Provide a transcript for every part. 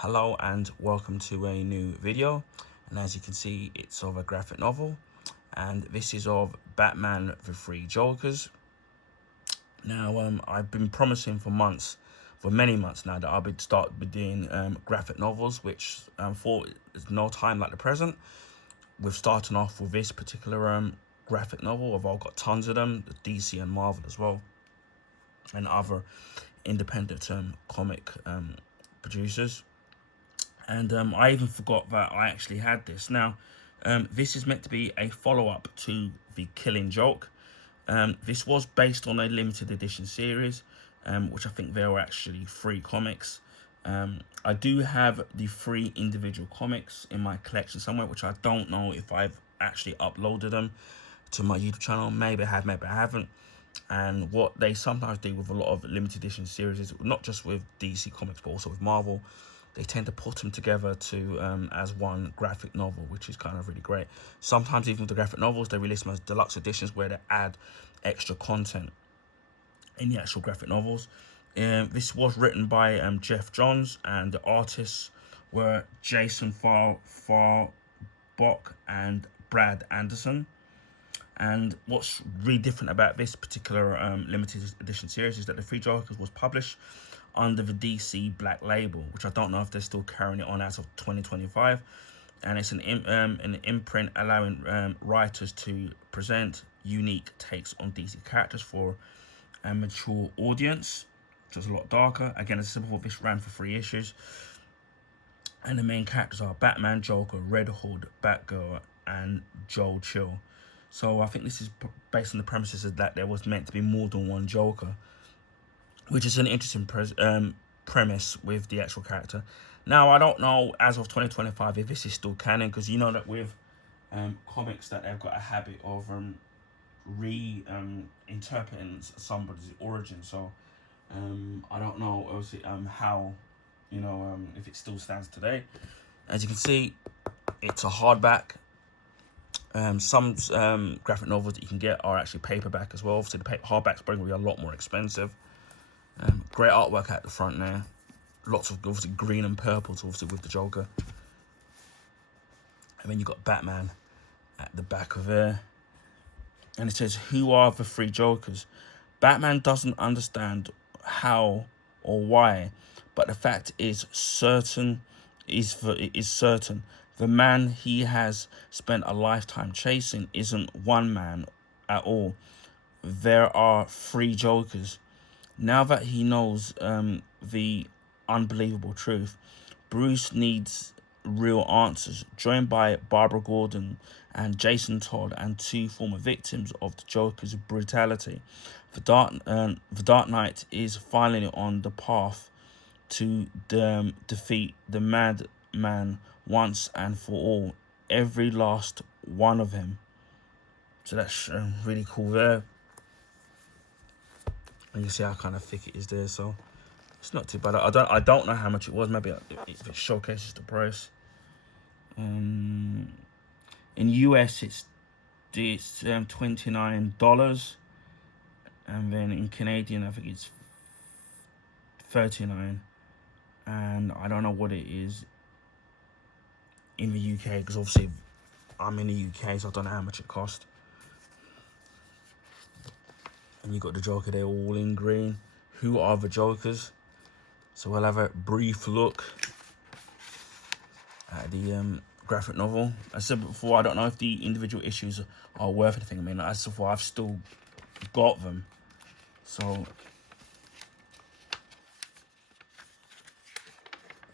Hello and welcome to a new video, and as you can see it's of a graphic novel, and this is of Batman the Three Jokers. Now I've been promising for many months now, that I would start doing graphic novels, which for there's no time like the present. We're starting off with this particular graphic novel. I've got tons of them, the DC and Marvel as well, and other independent comic producers. And I even forgot that I actually had this. Now, this is meant to be a follow-up to The Killing Joke. This was based on a limited edition series, which I think there were actually 3 comics. I do have the 3 individual comics in my collection somewhere, which I don't know if I've actually uploaded them to my YouTube channel. Maybe I have, maybe I haven't. And what they sometimes do with a lot of limited edition series is, not just with DC Comics but also with Marvel, they tend to put them together to as one graphic novel, which is kind of really great. Sometimes even with the graphic novels, they release them as deluxe editions where they add extra content in the actual graphic novels. This was written by Geoff Johns, and the artists were Jason Farbach and Brad Anderson. And what's really different about this particular limited edition series is that The Three Jokers was published under the DC Black Label, which I don't know if they're still carrying it on as of 2025. And it's an imprint allowing writers to present unique takes on DC characters for a mature audience, which is a lot darker. Again, as I said before, this ran for 3 issues. And the main characters are Batman, Joker, Red Hood, Batgirl, and Joel Chill. So I think this is based on the premises of that there was meant to be more than one Joker, which is an interesting premise with the actual character. Now, I don't know as of 2025 if this is still canon, because you know that with comics that they've got a habit of interpreting somebody's origin. So I don't know obviously how, if it still stands today. As you can see, it's a hardback. Some graphic novels that you can get are actually paperback as well. Obviously, the hardback's probably going to be a lot more expensive. Great artwork at the front there. Lots of obviously green and purple, obviously with the Joker. And then you've got Batman at the back of there. And it says, "Who are the 3 Jokers? Batman doesn't understand how or why, but the fact is certain. The man he has spent a lifetime chasing isn't one man at all. There are 3 Jokers." Now that he knows the unbelievable truth, Bruce needs real answers. Joined by Barbara Gordon and Jason Todd, and 2 former victims of the Joker's brutality, the Dark Knight is finally on the path to defeat the Madman once and for all, every last one of him. So that's really cool there. And you see how kind of thick it is there, so it's not too bad. I don't know how much it was. Maybe if it showcases the price. In US it's $29, and then in Canadian I think it's $39, and I don't know what it is in the UK, because obviously I'm in the UK, so I don't know how much it cost. And you got the Joker there all in green. Who are the Jokers? So we'll have a brief look at the graphic novel. I said before, I don't know if the individual issues are worth anything. I mean, as far I've still got them. So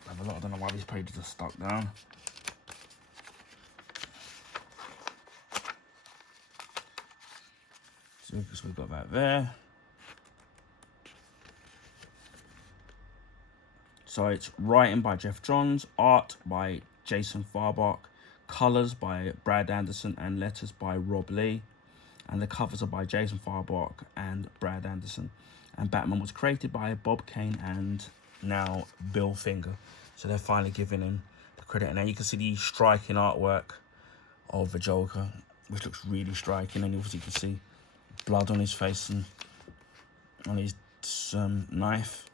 I have a lot. I don't know why these pages are stuck down. So we've got that there. So it's writing by Geoff Johns, art by Jason Farbach, colors by Brad Anderson, and letters by Rob Lee. And the covers are by Jason Farbach and Brad Anderson. And Batman was created by Bob Kane and now Bill Finger. So they're finally giving him the credit. And then you can see the striking artwork of the Joker, which looks really striking. And obviously you can see blood on his face and on his knife.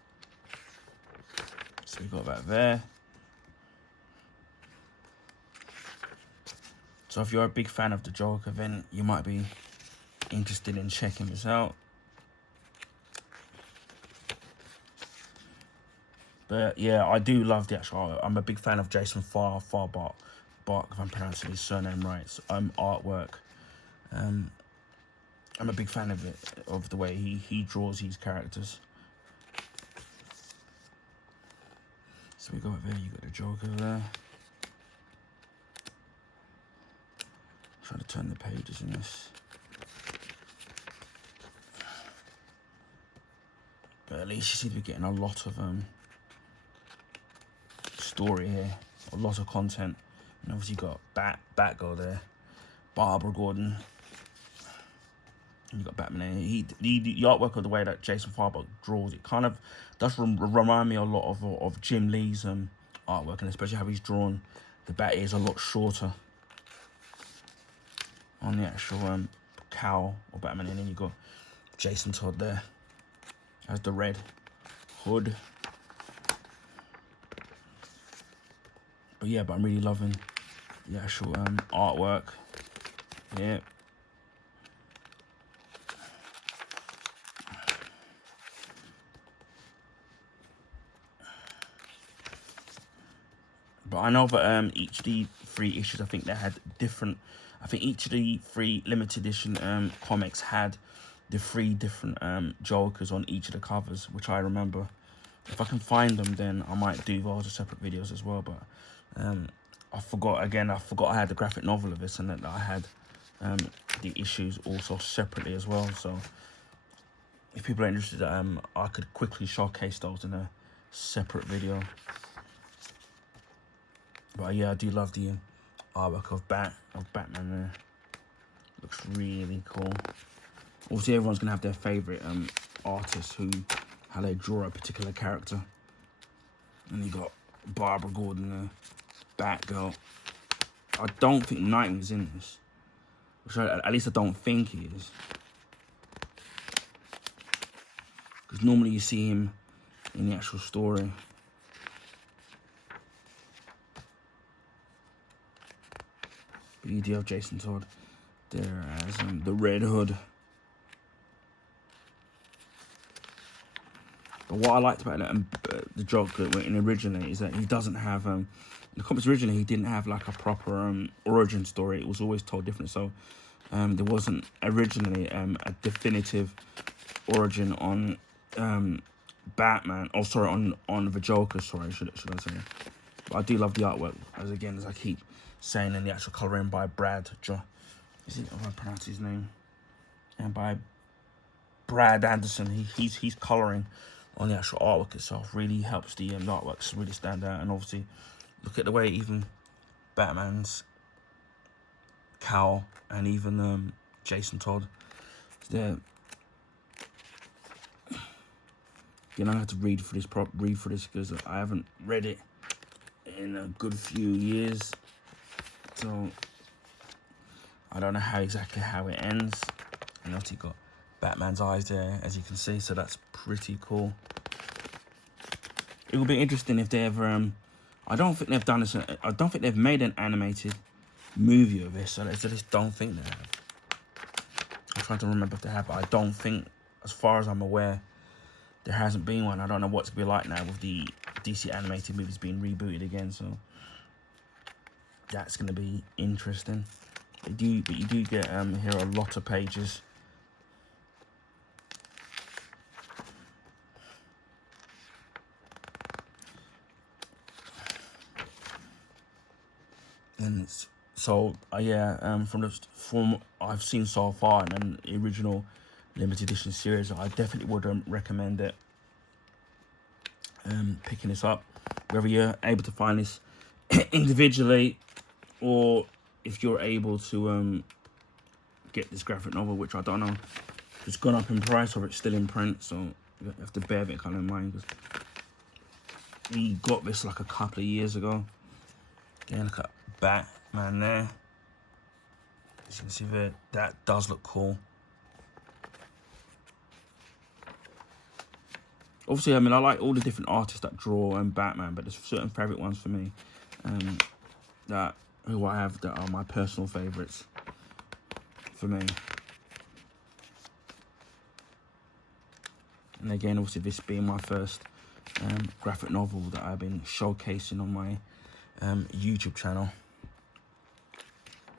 So we've got that there. So if you're a big fan of the Joker, then you might be interested in checking this out. But yeah, I do love the actual art. I'm a big fan of Jason Farbach, if I'm pronouncing his surname right. Artwork. I'm a big fan of it, of the way he draws these characters. So we got there, you got the Joker there. Try to turn the pages in this. But at least you seem to be getting a lot of story here, a lot of content. And obviously you got Batgirl there, Barbara Gordon. And you got Batman there. The artwork of the way that Jason Farbach draws, it kind of does remind me a lot of Jim Lee's artwork, and especially how he's drawn the bat ears a lot shorter on the actual cowl or Batman. And then you got Jason Todd there as the Red Hood. But yeah, I'm really loving the actual artwork. Yeah. But I know that each of the 3 issues, I think they had different. I think each of the 3 limited edition comics had the 3 different Jokers on each of the covers, which I remember. If I can find them, then I might do those as separate videos as well. But I forgot I had the graphic novel of this, and that I had the issues also separately as well. So if people are interested, I could quickly showcase those in a separate video. But yeah, I do love the artwork of Batman there. Looks really cool. Obviously, everyone's gonna have their favorite artists how they draw a particular character. And you got Barbara Gordon there, Batgirl. I don't think Nightwing's in this. Which at least I don't think he is. Because normally you see him in the actual story. But you do have Jason Todd there as the Red Hood. But what I liked about the Joker originally is that he doesn't have in the comics originally he didn't have like a proper origin story. It was always told different. So there wasn't originally a definitive origin on Batman. Oh, sorry, on the Joker. Sorry, should I say? But I do love the artwork, as I keep saying, in the actual colouring by Brad. Is it? If I pronounce his name? And by Brad Anderson. He's colouring on the actual artwork itself. Really helps the artworks really stand out. And obviously, look at the way even Batman's cowl and even Jason Todd. There. You know, I have to read for this because I haven't read it in a good few years. So I don't know exactly how it ends. And obviously got Batman's eyes there, as you can see, so that's pretty cool. It will be interesting if they ever I don't think they've done this. I don't think they've made an animated movie of this. So I just don't think they have. I'm trying to remember if they have, but I don't think, as far as I'm aware, there hasn't been one. I don't know what it's going to be like now with the DC animated movies being rebooted again. So that's going to be interesting. But you do get here a lot of pages. And it's so from I've seen so far and the original limited edition series, I definitely would recommend it. Picking this up, whether you're able to find this individually or if you're able to get this graphic novel, which I don't know if it's gone up in price or it's still in print, so you have to bear that kind of in mind, because we got this like a couple of years ago. Again, look at Batman there. As you can see there, that does look cool. Obviously, I mean, I like all the different artists that draw Batman, but there's certain favourite ones for me that who I have that are my personal favourites for me. And again, obviously this being my first graphic novel that I've been showcasing on my YouTube channel.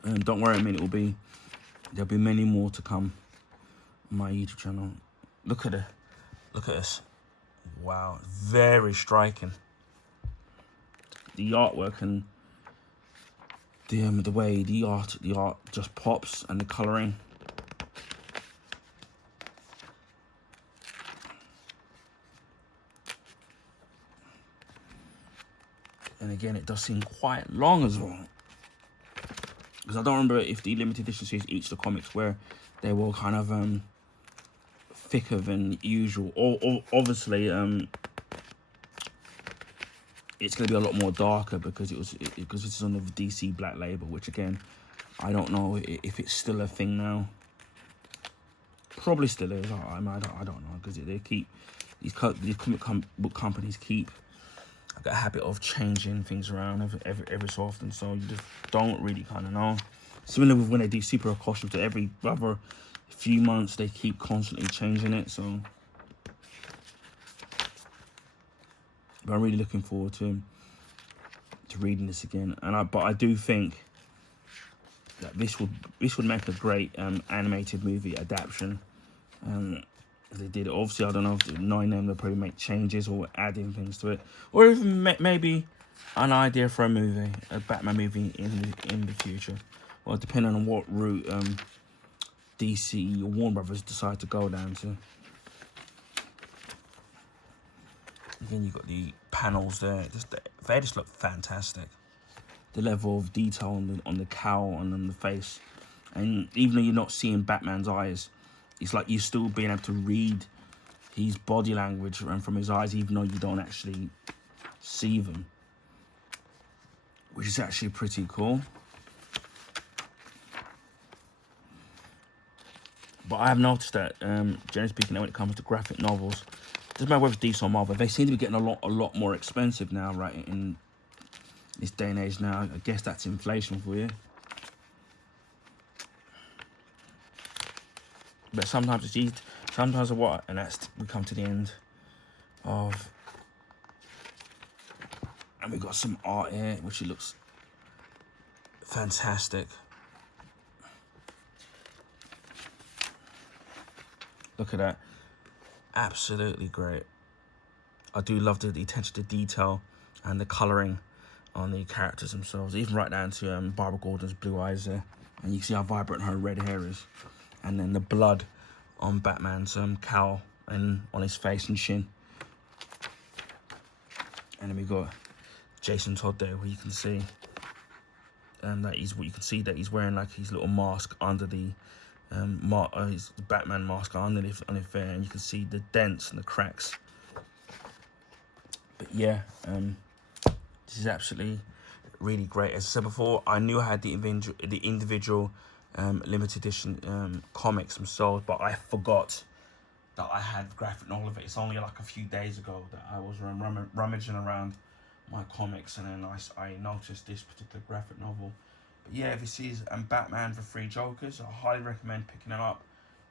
Don't worry, I mean, there'll be many more to come on my YouTube channel. Look at this. Wow, very striking. The artwork and the way the art just pops, and the colouring. And again, it does seem quite long as well. Because I don't remember if the limited edition series, each of the comics, where they were kind of thicker than usual. Or obviously, it's going to be a lot more darker because it's on the DC Black Label, which again, I don't know if it's still a thing now. Probably still is. I don't know, because they keep these comic book companies keep a habit of changing things around every so often, so you just don't really kind of know. Similar with when they do Super Costumes, every other few months they keep constantly changing it. So, but I'm really looking forward to reading this again. But I do think that this would make a great animated movie adaptation. They did it. Obviously, I don't know if knowing them, they'll probably make changes or adding things to it, or even maybe an idea for a movie, a Batman movie in the future. Well, depending on what route DC or Warner Brothers decide to go down to. Again, you've got the panels there. They just look fantastic. The level of detail on the cowl and on the face, and even though you're not seeing Batman's eyes, it's like you're still being able to read his body language and from his eyes, even though you don't actually see them, which is actually pretty cool. But I have noticed that, generally speaking, when it comes to graphic novels, it doesn't matter whether it's DC or Marvel, they seem to be getting a lot more expensive now, right? In this day and age now, I guess that's inflation for you. But sometimes it's easy. Sometimes what, and we come to the end of, and we've got some art here, which it looks fantastic. Look at that, absolutely great. I do love the attention to detail and the colouring on the characters themselves, even right down to Barbara Gordon's blue eyes there, and you can see how vibrant her red hair is. And then the blood on Batman's cowl and on his face and shin. And then we got Jason Todd there, where you can see that he's wearing like his little mask under the his Batman mask underneath there, and you can see the dents and the cracks. But yeah, this is absolutely really great. As I said before, I knew I had the individual limited edition comics themselves, but I forgot that I had graphic novel of it. It's only like a few days ago that I was rummaging around my comics, and then I noticed this particular graphic novel. But yeah, this is Batman for Three Jokers. I highly recommend picking it up,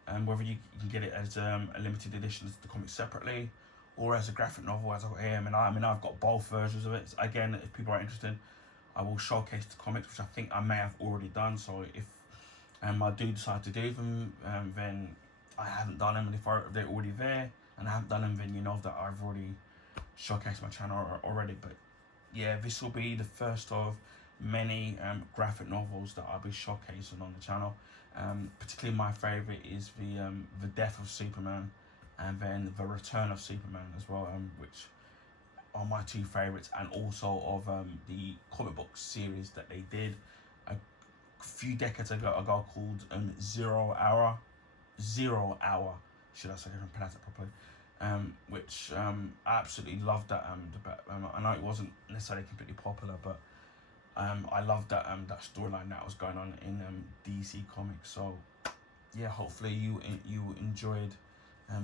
and whether you can get it as a limited edition as the comic separately, or as a graphic novel as I've got here. I mean, I've got both versions of it. Again, if people are interested, I will showcase the comics, which I think I may have already done. So if I do decide to do them, then I haven't done them. And if they're already there and I haven't done them, then you know that I've already showcased my channel already. But yeah, this will be the first of many graphic novels that I'll be showcasing on the channel. Particularly my favourite is the Death of Superman, and then the Return of Superman as well, which are my two favourites, and also of the comic book series that they did a few decades ago called Zero Hour, should I say, if I can pronounce it properly, which I absolutely loved that. I know it wasn't necessarily completely popular, but I loved that that storyline that was going on in DC Comics. So yeah, hopefully you enjoyed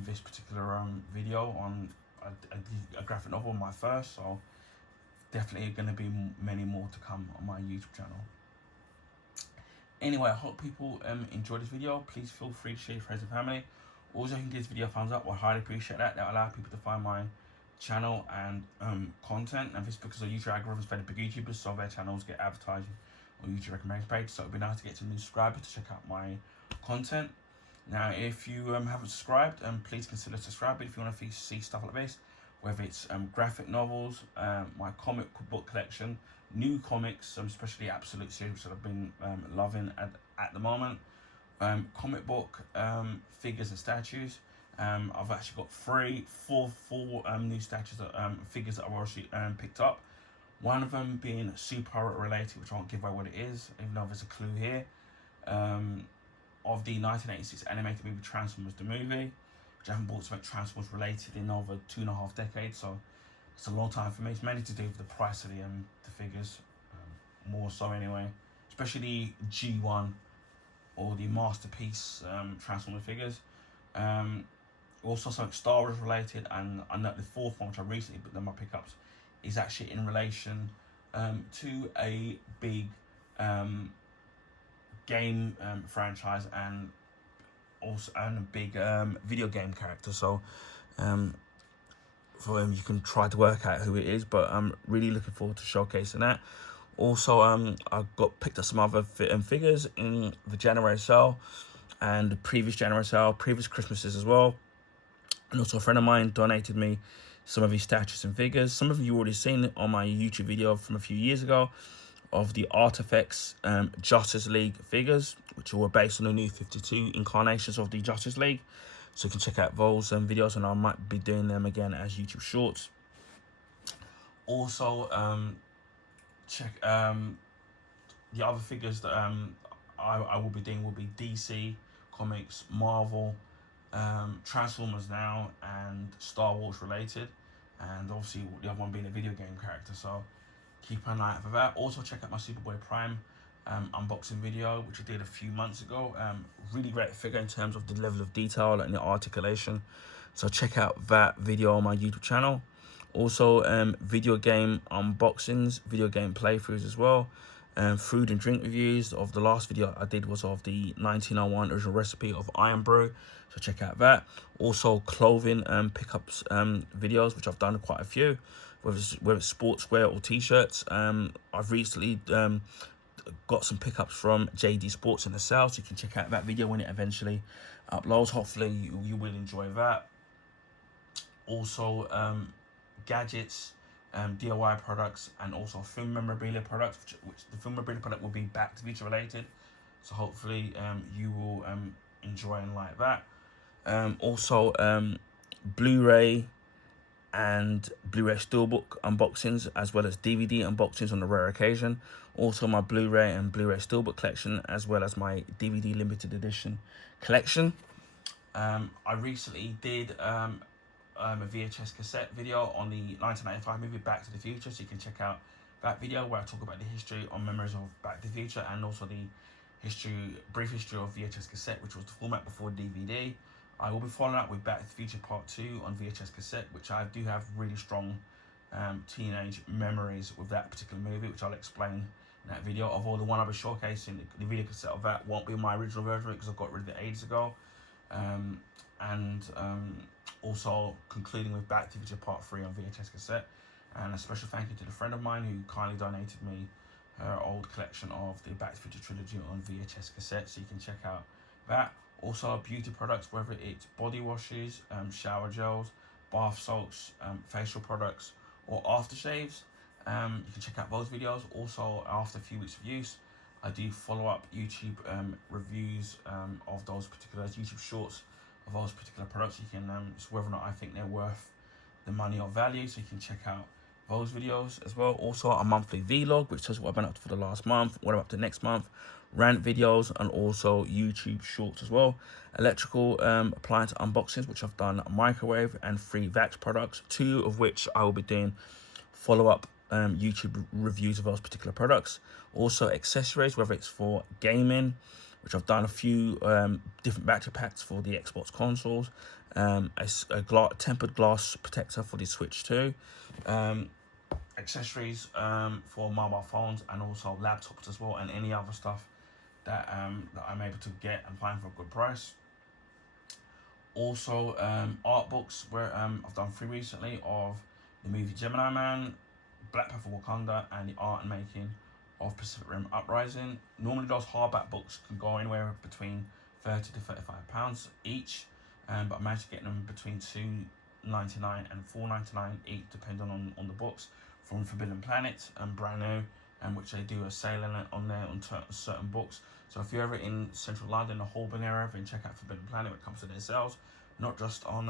this particular video on a graphic novel, my first. So definitely going to be many more to come on my YouTube channel. Anyway, I hope people enjoy this video. Please feel free to share with friends and family. Also, you can give this video a thumbs up. I highly appreciate that. That will allow people to find my channel and content. And this is because the YouTube algorithms favor big YouTubers, so their channels get advertised on YouTube recommendation page. So it'd be nice to get some new subscribers to check out my content. Now, if you haven't subscribed, please consider subscribing if you want to see stuff like this, whether it's graphic novels, my comic book collection, new comics, especially Absolute series that I've been loving at the moment, comic book figures and statues. I've actually got four new statues, figures that I've already picked up. One of them being superhero related, which I won't give away what it is, even though there's a clue here. Of the 1986 animated movie Transformers the movie, which I haven't bought something Transformers related in over 2.5 decades, so it's a long time for me. It's mainly to do with the price of the figures, more so anyway, especially the G1 or the Masterpiece Transformers figures. Also something Star Wars related, and I know the fourth one, which I recently put them my pickups, is actually in relation to a big game franchise and also a big video game character. So for him, you can try to work out who it is, but I'm really looking forward to showcasing that. Also, I picked up some other figures in the January sale and the previous January sale, previous Christmases as well. And also a friend of mine donated me some of these statues and figures. Some of you already seen on my YouTube video from a few years ago of the Artifacts Justice League figures, which were based on the new 52 incarnations of the Justice League. So you can check out those videos, and I might be doing them again as YouTube shorts. Also, check the other figures that I will be doing will be DC Comics, Marvel, Transformers now, and Star Wars related, and obviously the other one being a video game character. So keep an eye out for that. Also check out my Superboy Prime unboxing video, which I did a few months ago. Really great figure in terms of the level of detail and the articulation. So check out that video on my YouTube channel. Also video game unboxings, video game playthroughs as well. Food and drink reviews. Of the last video I did was of the 1901 original recipe of Iron Brew, so check out that. Also clothing pickups videos, which I've done quite a few, whether it's sportswear or t-shirts. I've recently got some pickups from JD Sports in the sale, so you can check out that video when it eventually uploads. Hopefully you will enjoy that. Also gadgets, DIY products, and also film memorabilia products, which the film memorabilia product will be Back to the Future related, so hopefully you will enjoy and like that. Also Blu-ray and Blu-ray Steelbook unboxings, as well as DVD unboxings on a rare occasion. Also my Blu-ray and Blu-ray Steelbook collection, as well as my DVD limited edition collection. I recently did a VHS cassette video on the 1995 movie Back to the Future, so you can check out that video where I talk about the history on memories of Back to the Future, and also the brief history of VHS cassette, which was the format before DVD. I will be following up with Back to the Future Part 2 on VHS cassette, which I do have really strong teenage memories with that particular movie, which I'll explain in that video. Although the one I'll be showcasing, the video cassette of that, won't be my original version because I've got rid of it ages ago. Also concluding with Back to the Future Part 3 on VHS cassette. And a special thank you to the friend of mine who kindly donated me her old collection of the Back to the Future trilogy on VHS cassette, so you can check out that. Also beauty products, whether it's body washes, shower gels, bath salts, facial products, or aftershaves. You can check out those videos. Also, after a few weeks of use, I do follow up YouTube reviews of those particular YouTube shorts of those particular products. You can it's whether or not I think they're worth the money or value, so you can check out those videos as well. Also a monthly vlog, which tells what I've been up to for the last month, what I'm up to next month, rant videos, and also YouTube shorts as well. Electrical appliance unboxings, which I've done microwave and 3 Vax products, 2 of which I will be doing follow-up YouTube reviews of those particular products. Also accessories, whether it's for gaming, which I've done a few different battery packs for the Xbox consoles, a tempered glass protector for the Switch 2, accessories for mobile phones and also laptops as well, and any other stuff that I'm able to get and find for a good price. Also, art books where I've done 3 recently of the movie Gemini Man, Black Panther Wakanda, and the art and making of Pacific Rim Uprising. Normally those hardback books can go anywhere between £30 to £35 each, but I managed to get them between £2.99 and £4.99 each, depending on the books, from Forbidden Planet and brand new, and which they do a sale on there on certain books. So if you're ever in central London, the Holborn area, then check out Forbidden Planet when it comes to their sales, not just on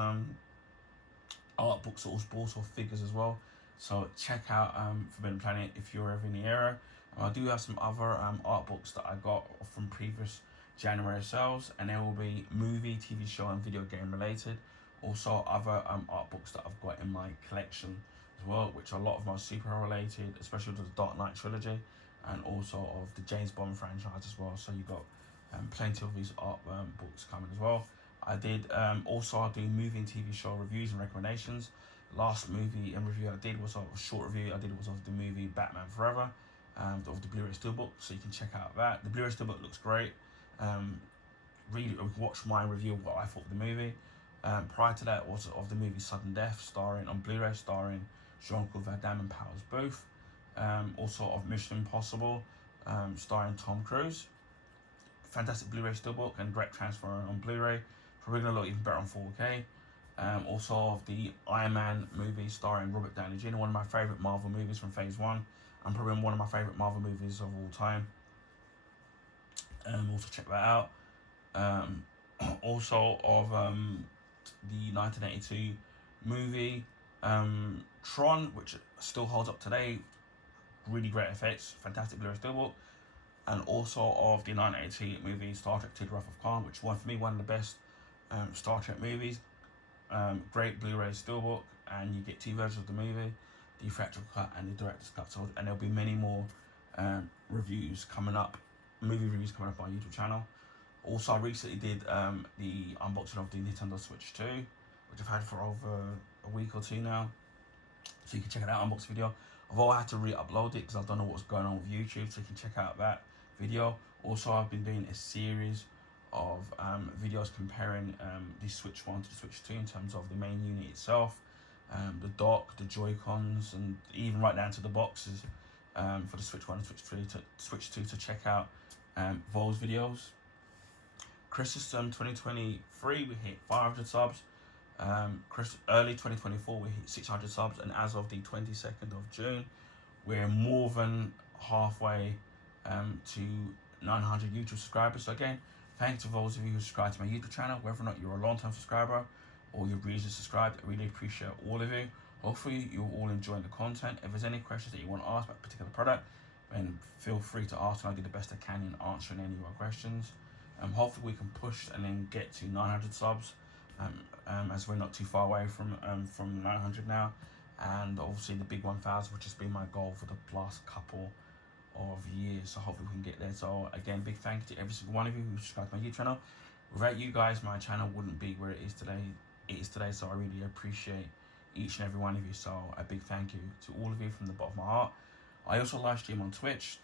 art books, also figures as well. So check out Forbidden Planet if you're ever in the area. I do have some other art books that I got from previous January sales, and there will be movie, TV show, and video game related. Also other art books that I've got in my collection as well, which are a lot of my superhero related, especially the Dark Knight trilogy, and also of the James Bond franchise as well. So you got plenty of these art books coming as well. I do movie and TV show reviews and recommendations. Last movie and review I did was a short review was of the movie Batman Forever, of the Blu-ray Steelbook, so you can check out that. The Blu-ray Steelbook looks great. Watch my review of what I thought of the movie. Prior to that was of the movie Sudden Death, on Blu-ray, starring Jean-Claude Van Damme and Powers Booth. Also of Mission Impossible, starring Tom Cruise. Fantastic Blu-ray Steelbook and direct transfer on Blu-ray. Probably gonna look even better on 4K. Also of the Iron Man movie starring Robert Downey Jr., one of my favourite Marvel movies from Phase 1, and probably one of my favourite Marvel movies of all time. Also check that out. Also of the 1982 movie Tron, which still holds up today. Really great effects, fantastic Blu-ray Steelbook. And also of the 1982 movie Star Trek II: Wrath of Khan, which for me one of the best Star Trek movies. Great Blu-ray Steelbook, and you get 2 versions of the movie, the theatrical cut and the director's cut. So, and there'll be many more reviews coming up, movie reviews coming up on our YouTube channel. Also, I recently did the unboxing of the Nintendo Switch 2, which I've had for over a week or 2 now. So you can check it out, unboxing video. Although I had to re-upload it because I don't know what's going on with YouTube, so you can check out that video. Also, I've been doing a series of videos comparing the Switch 1 to the Switch 2 in terms of the main unit itself, the dock, the Joy-Cons, and even right down to the boxes for the Switch 1 and Switch 3 to Switch 2 to check out those videos. Christmas 2023 we hit 500 subs. Early 2024 we hit 600 subs, and as of the 22nd of June we're more than halfway to 900 YouTube subscribers. So again, thanks to those of you who subscribe to my YouTube channel, whether or not you're a long-time subscriber or you've recently subscribed. I really appreciate all of you. Hopefully you're all enjoying the content. If there's any questions that you want to ask about a particular product, then feel free to ask, and I'll do the best I can in answering any of your questions. Hopefully we can push and then get to 900 subs, as we're not too far away from 900 now, and obviously the big 1000, which has been my goal for the last couple of years. So hopefully we can get there. So again, big thank you to every single one of you who subscribed to my YouTube channel. Without you guys, my channel wouldn't be where it is today. So I really appreciate each and every one of you. So a big thank you to all of you from the bottom of my heart. I also live stream on Twitch.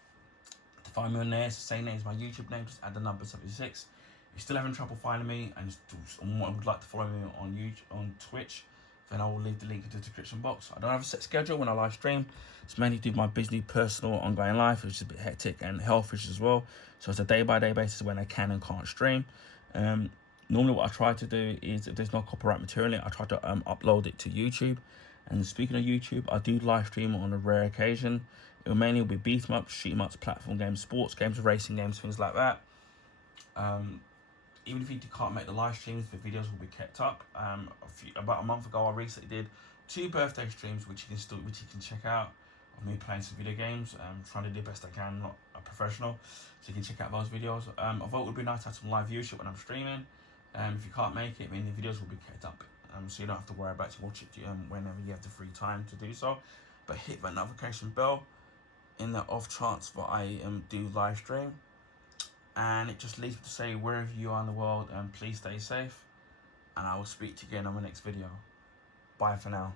To find me on there, it's the same name as my YouTube name, just add the number 76. If you're still having trouble finding me and would like to follow me on Twitch, then I will leave the link in the description box. I don't have a set schedule when I live stream. It's mainly due to my busy, personal, ongoing life, which is a bit hectic, and health issues as well. So it's a day-by-day basis when I can and can't stream. Normally what I try to do is, if there's no copyright material, I try to upload it to YouTube. And speaking of YouTube, I do live stream on a rare occasion. It will mainly be beat 'em ups, shoot 'em ups, platform games, sports games, racing games, things like that. Even if you can't make the live streams, the videos will be kept up. About a month ago, I recently did 2 birthday streams, which you can check out, of me playing some video games. Trying to do the best I can, not a professional, so you can check out those videos. Although it would be nice to have some live viewership when I'm streaming. If you can't make it, then the videos will be kept up, so you don't have to worry about to watch it whenever you have the free time to do so. But hit that notification bell in the off chance that I do live stream. And it just leaves me to say, wherever you are in the world, please stay safe, and I will speak to you again on the next video. Bye for now.